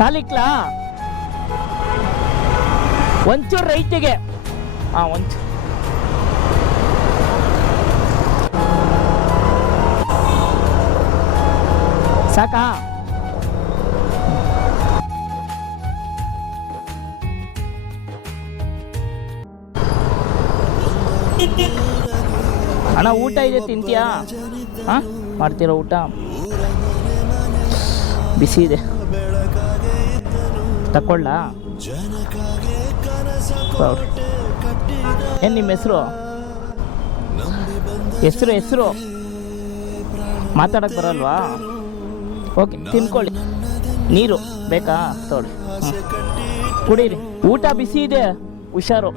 ಕಾಲಿಕ್ಲಾ ಒಂಚೂರು ರೈಟಿಗೆ. ಹಾಂ ಒಂಚೂರು ಸಾಕಾ? ಅಣ್ಣ ಊಟ ಇದೆ, ತಿಂತೀಯಾ? ಹಾಂ ಮಾಡ್ತೀರಾ ಊಟ? ಬಿಸಿ ಇದೆ, ತಕೊಳ್ಳ? ಏನು ನಿಮ್ಮ ಹೆಸರು? ಹೆಸರು ಮಾತಾಡಕ್ಕೆ ಬರಲ್ವಾ? ಓಕೆ, ತಿನ್ಕೊಳ್ಳಿ. ನೀರು ಬೇಕಾ? ತೊಗೊಳ್ಳಿ, ಕುಡೀರಿ. ಊಟ ಬಿಸಿ ಇದೆ, ಹುಷಾರು.